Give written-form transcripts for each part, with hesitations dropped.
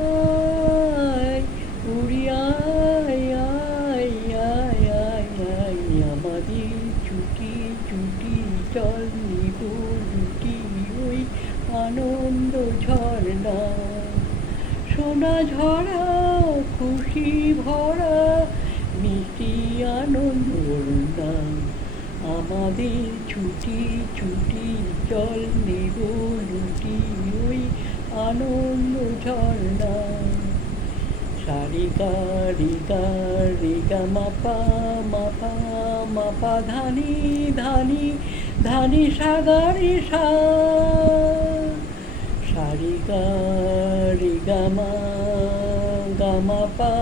উড়িয়ায় উড়িয়ায় আয় আয় আয় আয় আমাদের ছুটি ছুটি চল নিব লুটি ওই আনন্দ ঝর্ণা সোনা ঝরা খুশি ভরা মিষ্টি আনন্দ না আমাদের ছুটি ছুটি চল নেব লুটি ওই আনন্দ ঝর্ণা সারিগা রিগা রিগা মাপা মাপা মাপা ধানি ধানি ধানি সাগারি সা সারিগা রিগা মা গামা পা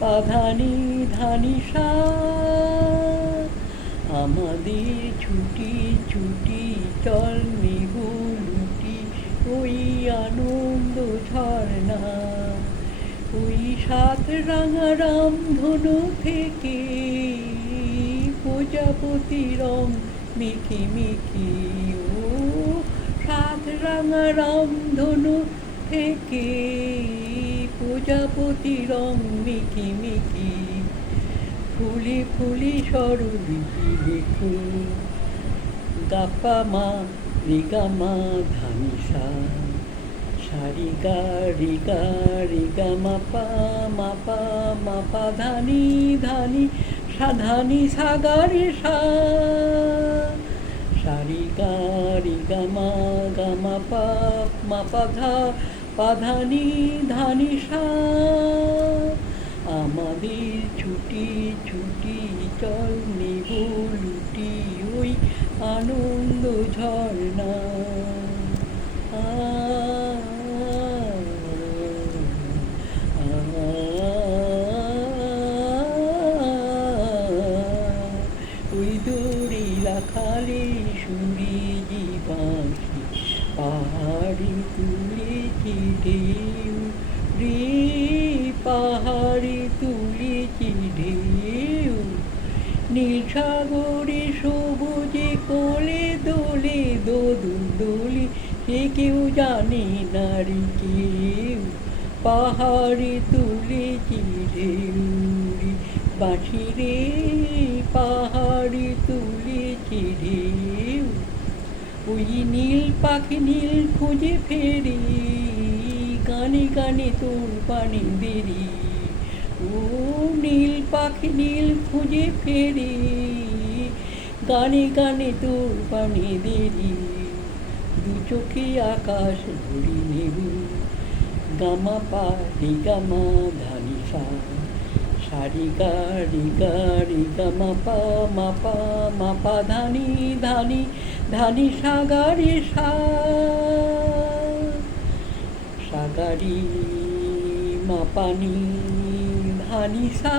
পা ধানি ধানি সা আমাদের ছুটি ছুটি চল নিব লুটি ওই আনন্দ ঝর্ণা ওই সাত রাঙা রামধনু থেকে প্রজাপতি রং মিকি মিকি ও সাত রাঙা রামধনু থেকে প্রজাপতি রং মিকি মিকি ফুলি ফুলি স্বরলিপি লেখে গাপা মা রিগা মা ধানি সা সারিগা রিগা রিগা মাপা মাপা মাপা ধানি ধানি সাধানি সাগারি সা সারিগা রিগা মা গা মাপা মাপা ধা পাধানি ধানি সা আমাদের ছুটি ছুটি চল নেব লুটি ওই আনন্দ ঝর্ণা ওই দড়ি রাখালে সুরি জীবাসী পাহাড়ি তুলেছি ঢেউ রে পাহাড়ি তুলেছি ঢেউ নীল সাগরে সবুজে কোলে দোলে দোদুল দোলে সে কেউ জানে না রে কেউ পাহাড়ে তুলেছি ঢেউ রে বাঁশি রে পাহাড়ে তুলেছি ঢেউ ওই নীল পাখি নীল খুঁজে ফেরি গানে গানে তোর পানি বেরি ও নীল পাখি নীল খুঁজে ফেরি গানে গানে তোর পানি বেরি দু চোখে আকাশ ভরি নেব গামা পা রিগা মা ধানি সা সারিগা রিগা রিগা মাপা মাপা মাপা ধানি ধানি ধানি সাগারি সা সাগারি মাপানি ধানি সা